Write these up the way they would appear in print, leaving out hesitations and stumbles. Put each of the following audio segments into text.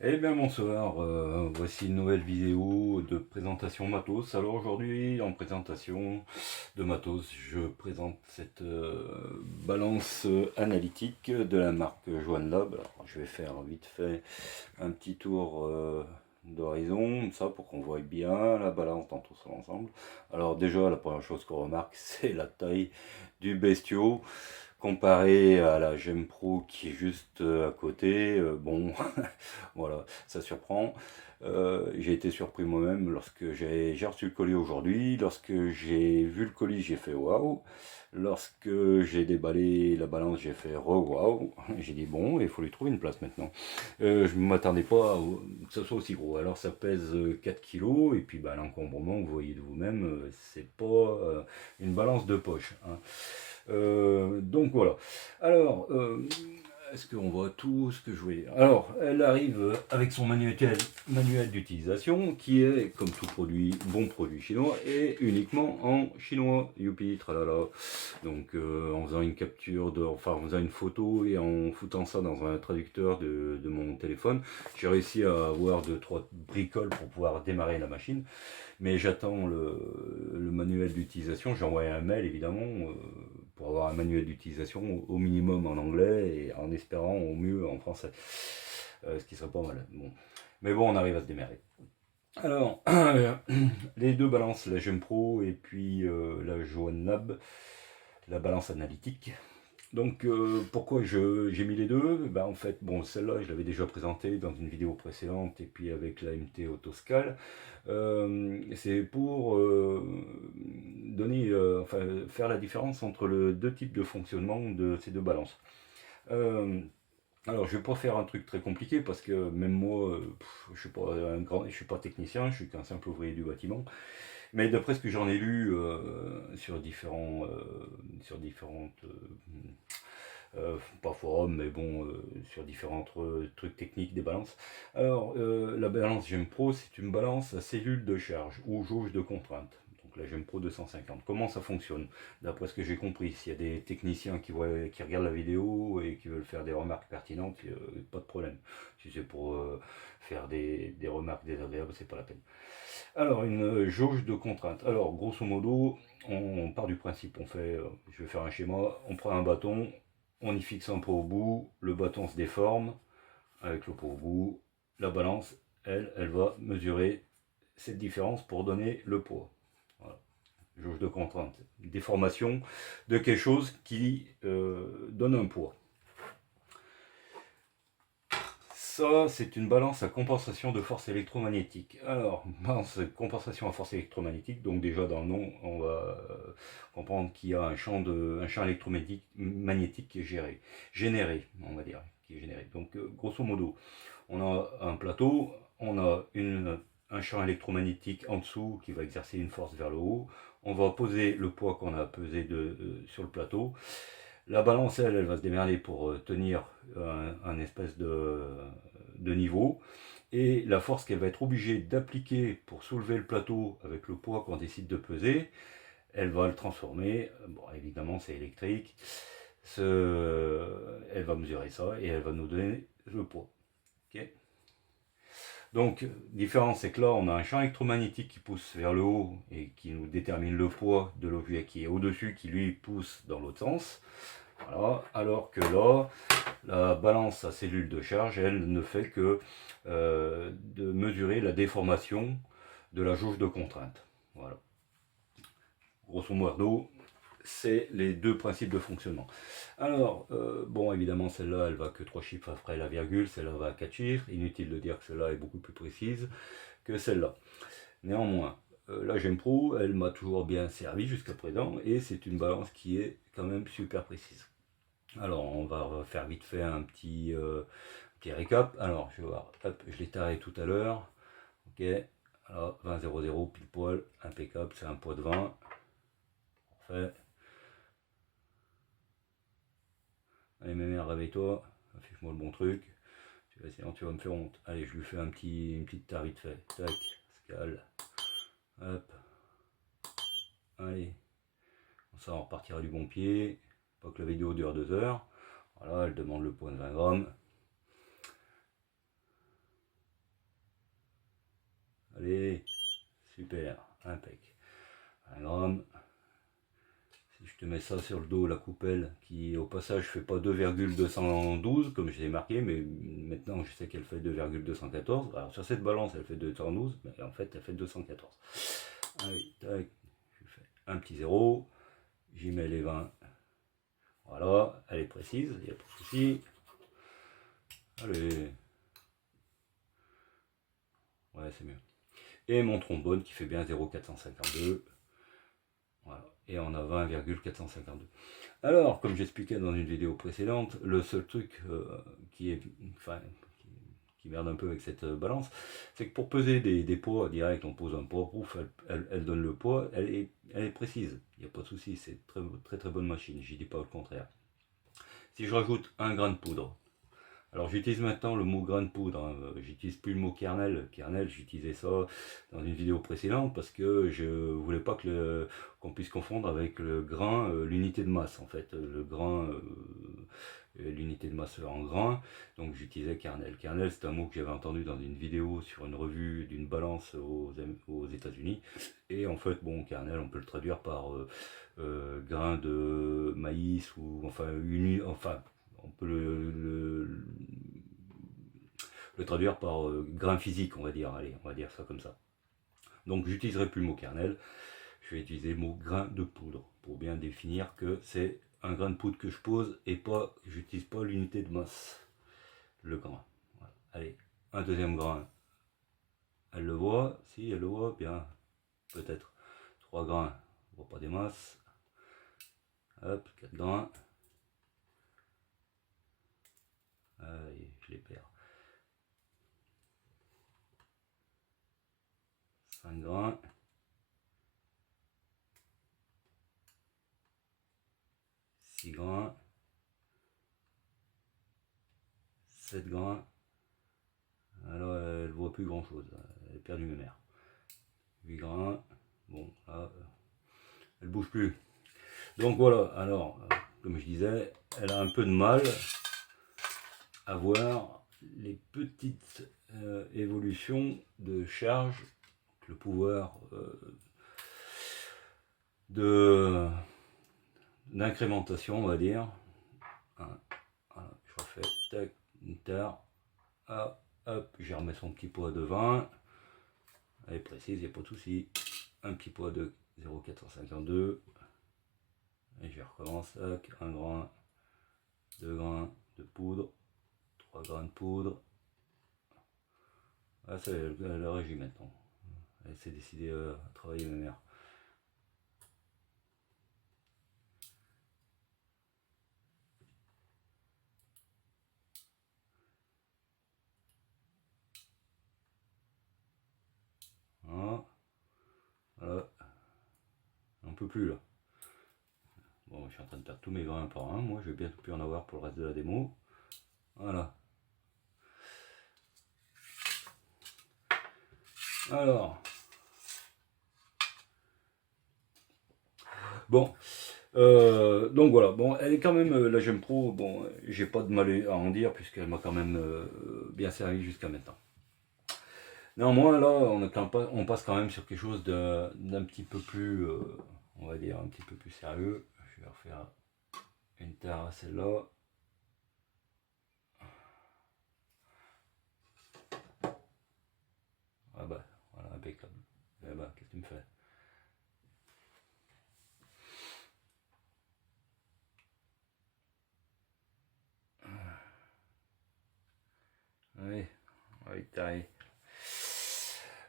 Eh bien bonsoir, voici une nouvelle vidéo de présentation matos. Alors aujourd'hui en présentation de matos, je présente cette balance analytique de la marque JoanLab. Alors je vais faire vite fait un petit tour d'horizon, ça pour qu'on voit bien la balance dans tout son ensemble. Alors déjà la première chose qu'on remarque c'est la taille du bestiau. Comparé à la Gem Pro qui est juste à côté, bon, voilà, ça surprend. J'ai été surpris moi-même lorsque j'ai reçu le colis aujourd'hui. Lorsque j'ai vu le colis, j'ai fait waouh. Lorsque j'ai déballé la balance, j'ai fait waouh. J'ai dit bon, il faut lui trouver une place maintenant. Je ne m'attendais pas que ce soit aussi gros. Alors ça pèse 4 kilos et puis bah, l'encombrement, vous voyez de vous-même, c'est pas une balance de poche, hein. Donc voilà. Alors, est-ce qu'on voit tout ce que je voulais dire? Alors, elle arrive avec son manuel d'utilisation qui est, comme tout produit, bon produit chinois, et uniquement en chinois. Youpi, tralala. Donc, en faisant une capture, enfin, en faisant une photo et en foutant ça dans un traducteur de mon téléphone, j'ai réussi à avoir 2-3 bricoles pour pouvoir démarrer la machine. Mais j'attends le manuel d'utilisation. J'ai envoyé un mail évidemment pour avoir un manuel d'utilisation au minimum en anglais et en espérant au mieux en français. Ce qui serait pas mal. Bon. Mais bon, on arrive à se démerder. Alors, les deux balances, la Gem Pro et puis la Joan Lab, la balance analytique. Donc pourquoi j'ai mis les deux? Ben, en fait, bon, celle-là, je l'avais déjà présentée dans une vidéo précédente et puis avec la MT Autoscal. C'est pour donner, enfin, faire la différence entre les deux types de fonctionnement de ces deux balances. Euh, alors, je vais pas faire un truc très compliqué parce que même moi, je suis pas je suis pas technicien, je suis qu'un simple ouvrier du bâtiment. Mais d'après ce que j'en ai lu sur différentes pas forum, mais bon, sur différents trucs techniques des balances. Alors, la balance GEM Pro, c'est une balance à cellule de charge ou jauge de contrainte. Donc la GEM Pro 250. Comment ça fonctionne? D'après ce que j'ai compris, s'il y a des techniciens qui regardent la vidéo et qui veulent faire des remarques pertinentes, pas de problème. Si c'est pour faire des remarques désagréables, c'est pas la peine. Alors, une jauge de contrainte. Alors, grosso modo, on part du principe, je vais faire un schéma, on prend un bâton, on y fixe un pot au bout, le bâton se déforme avec le pot au bout, la balance, elle va mesurer cette différence pour donner le poids. Voilà. Jauge de contrainte, déformation de quelque chose qui donne un poids. Ça, c'est une balance à compensation de force électromagnétique. Alors, balance compensation à force électromagnétique, donc déjà dans le nom, on va comprendre qu'il y a un champ électromagnétique qui est généré, on va dire, qui est généré. Donc, grosso modo, on a un plateau, on a un champ électromagnétique en dessous qui va exercer une force vers le haut. On va poser le poids qu'on a pesé sur le plateau. La balance, elle va se démerder pour tenir un espèce de niveau. Et la force qu'elle va être obligée d'appliquer pour soulever le plateau avec le poids qu'on décide de peser, elle va le transformer. Bon, évidemment, c'est électrique. Elle va mesurer ça et elle va nous donner le poids. Okay. Donc, différence, c'est que là, on a un champ électromagnétique qui pousse vers le haut et qui nous détermine le poids de l'objet qui est au-dessus, qui lui pousse dans l'autre sens. Voilà. Alors que là, la balance à cellule de charge, elle ne fait que de mesurer la déformation de la jauge de contrainte. Voilà. Grosso modo, c'est les deux principes de fonctionnement. Alors, bon, évidemment, celle-là, elle va que 3 chiffres après la virgule, celle-là va à 4 chiffres. Inutile de dire que celle-là est beaucoup plus précise que celle-là. Néanmoins, la Gem Pro, elle m'a toujours bien servi jusqu'à présent et c'est une balance qui est quand même super précise. Alors, on va faire vite fait un petit récap. Alors, je vais voir, hop, je l'ai taré tout à l'heure. Ok, alors 20,00 pile poil, impeccable, c'est un poids de 20. Parfait. Allez, mémère, réveille-toi, affiche-moi le bon truc. Sinon, tu vas me faire honte. Allez, je lui fais une petite tare vite fait. Tac, scale. Hop, allez. Ça, on repartira du bon pied. Pas que la vidéo dure 2 heures. Voilà, elle demande le poids de 20 grammes. super, impec. 1 gramme. Si je te mets ça sur le dos, la coupelle, qui au passage fait pas 2,212 comme je l'ai marqué, mais maintenant je sais qu'elle fait 2,214. Alors sur cette balance elle fait 212, mais en fait elle fait 214. Allez, tac, je fais un petit 0, j'y mets les 20. Voilà, elle est précise, il n'y a pas de souci. Allez. Ouais, c'est mieux. Et mon trombone qui fait bien 0,452. Voilà. Et on a 20,452. Alors, comme j'expliquais dans une vidéo précédente, le seul truc qui est, enfin, qui merde un peu avec cette balance, c'est que pour peser des poids direct, on pose un poids, pouf, elle donne le poids, elle est précise, il n'y a pas de souci, c'est très bonne machine, je dis pas le contraire. Si je rajoute 1 grain de poudre, alors j'utilise maintenant le mot grain de poudre, hein. J'utilise plus le mot kernel. Kernel, j'utilisais ça dans une vidéo précédente parce que je voulais pas que qu'on puisse confondre avec le grain, l'unité de masse en fait, le grain, l'unité de masse en grain, donc j'utilisais kernel. Kernel c'est un mot que j'avais entendu dans une vidéo sur une revue d'une balance aux États-Unis, et en fait bon, kernel on peut le traduire par grain de maïs, ou enfin on peut le traduire par grain physique, on va dire. Allez, on va dire ça comme ça. Donc j'utiliserai plus le mot kernel, je vais utiliser le mot grain de poudre pour bien définir que c'est un grain de poudre que je pose et pas, j'utilise pas l'unité de masse, le grain. Voilà. Allez, un deuxième grain. Elle le voit, si elle le voit, bien, peut-être. 3 grains, on voit pas des masses. Hop, 4 grains. Allez, je les perds. 5 grains. 6 grains. 7 grains. Alors elle voit plus grand chose, elle a perdu mes mères. 8 grains. Bon, là, elle bouge plus. Donc voilà, alors, comme je disais, elle a un peu de mal à voir les petites évolutions de charge, le pouvoir d'incrémentation, on va dire. Voilà, je refais, tac, une terre, hop, j'ai remis son petit poids de 20, elle est précise, il n'y a pas de souci. Un petit poids de 0,452, et je recommence, tac, 1 grain, 2 grains de poudre, 3 grains de poudre. Ah, c'est le régime maintenant. Elle s'est décidée à travailler ma mère. Voilà. Voilà. On peut plus là. Bon, je suis en train de perdre tous mes grains par un. Moi, je vais bientôt plus en avoir pour le reste de la démo. Voilà. Alors. Bon. Donc voilà, bon, elle est quand même, la Gem Pro, bon, j'ai pas de mal à en dire puisqu'elle m'a quand même bien servi jusqu'à maintenant. Néanmoins, là, on passe quand même sur quelque chose d'un petit peu plus, on va dire, un petit peu plus sérieux. Je vais refaire une terre à celle-là. Ah bah, voilà, impeccable. Eh bah, qu'est-ce que tu me fais? Oui, oui, taille.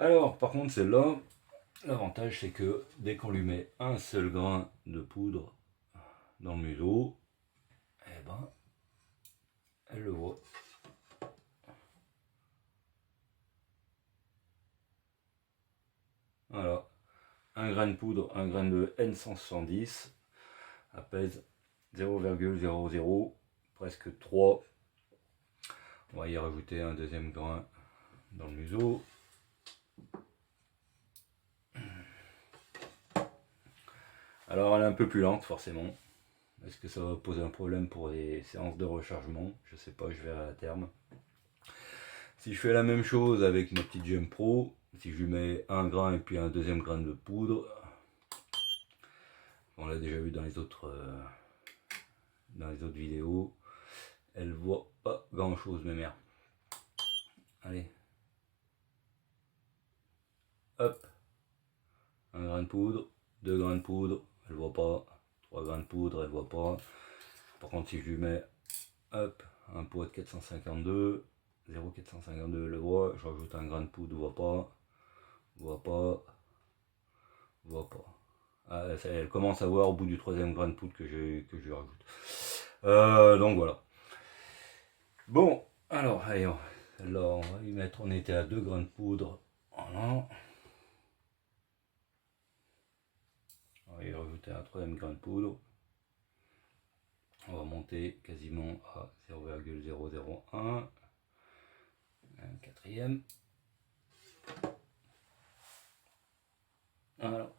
Alors, par contre, celle-là, l'avantage c'est que dès qu'on lui met un seul grain de poudre dans le museau, eh ben, elle le voit. Voilà, un grain de poudre, un grain de N170 apaise 0,00, presque 3. On va y rajouter un deuxième grain dans le museau. Alors elle est un peu plus lente forcément. Est-ce que ça va poser un problème pour les séances de rechargement? Je sais pas, je verrai à terme. Si je fais la même chose avec ma petite Gem Pro, Si je lui mets un grain et puis un deuxième grain de poudre, on l'a déjà vu dans les autres vidéos, elle voit pas grand chose mes mères. Allez, hop, un grain de poudre, deux grains de poudre, elle voit pas, trois grains de poudre, elle voit pas. Par contre, si je lui mets, hop, un pot de 452, 0,452, elle voit, je rajoute un grain de poudre, voit pas, voit pas, voit pas. Ah, elle commence à voir au bout du troisième grain de poudre que je lui rajoute. Donc voilà. Bon, alors, allez, là, on va y mettre, on était à 2 grains de poudre. Voilà. On va y rajouter un troisième grain de poudre. On va monter quasiment à 0,001. Un quatrième. Voilà.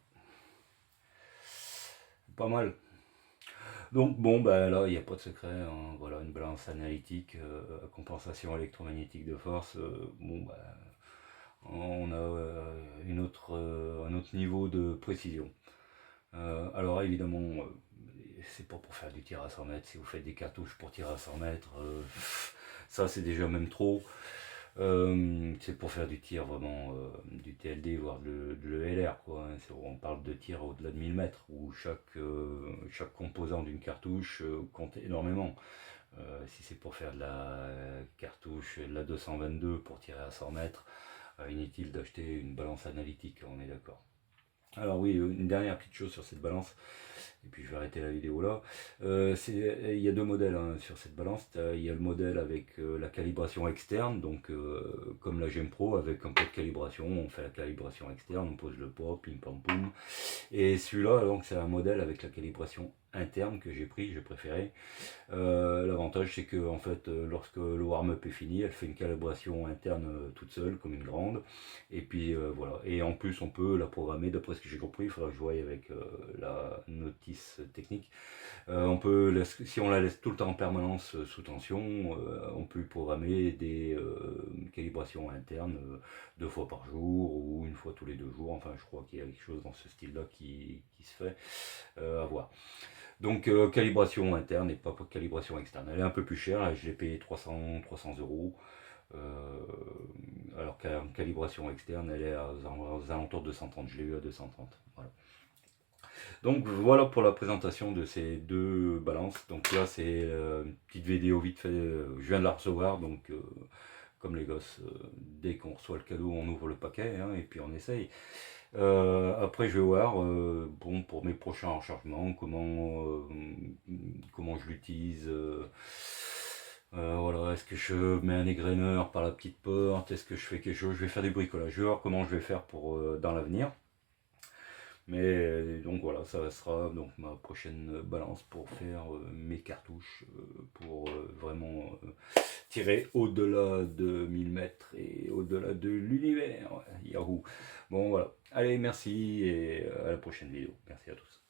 Pas mal. Donc bon, ben là, il n'y a pas de secret, hein. Voilà, une balance analytique, compensation électromagnétique de force. Bon, ben, on a un autre niveau de précision. Alors évidemment, c'est pas pour faire du tir à 100 mètres. Si vous faites des cartouches pour tirer à 100 mètres, ça c'est déjà même trop. C'est pour faire du tir vraiment du TLD, voire de l'ELR, quoi, hein. On parle de tir au-delà de 1000 mètres, où chaque composant d'une cartouche compte énormément. Si c'est pour faire de la cartouche, de la 222 pour tirer à 100 mètres, inutile d'acheter une balance analytique, on est d'accord. Alors oui, une dernière petite chose sur cette balance, et puis je vais arrêter la vidéo là. Il y a deux modèles, hein, sur cette balance. Il y a le modèle avec la calibration externe, donc comme la GEM Pro, avec un peu de calibration. On fait la calibration externe, on pose le poids, pim pam poum. Et celui-là, donc c'est un modèle avec la calibration interne que j'ai pris, j'ai préféré. L'avantage c'est que en fait, lorsque le warm-up est fini, elle fait une calibration interne toute seule, comme une grande. Et puis voilà. Et en plus, on peut la programmer, d'après ce que j'ai compris, il faudra que je voie avec la notice technique. Si on la laisse tout le temps en permanence sous tension, on peut programmer des calibrations internes 2 fois par jour ou une fois tous les 2 jours. Enfin, je crois qu'il y a quelque chose dans ce style-là qui se fait à voir. Donc calibration interne et pas calibration externe. Elle est un peu plus chère, je l'ai payé 300 euros. Alors qu'en calibration externe, elle est aux alentours de 130. Je l'ai eu à 230. Voilà. Donc voilà pour la présentation de ces deux balances. Donc là c'est une petite vidéo vite fait, je viens de la recevoir, donc comme les gosses, dès qu'on reçoit le cadeau on ouvre le paquet, hein, et puis on essaye. Après je vais voir bon, pour mes prochains rechargements comment je l'utilise. Voilà, est-ce que je mets un égreneur par la petite porte, est-ce que je fais quelque chose, je vais faire des bricolages, je vais voir comment je vais faire pour dans l'avenir. Mais donc voilà, ça sera donc ma prochaine balance pour faire mes cartouches, pour vraiment tirer au-delà de 1000 mètres et au-delà de l'univers. Yahoo! Bon voilà, allez, merci et à la prochaine vidéo. Merci à tous.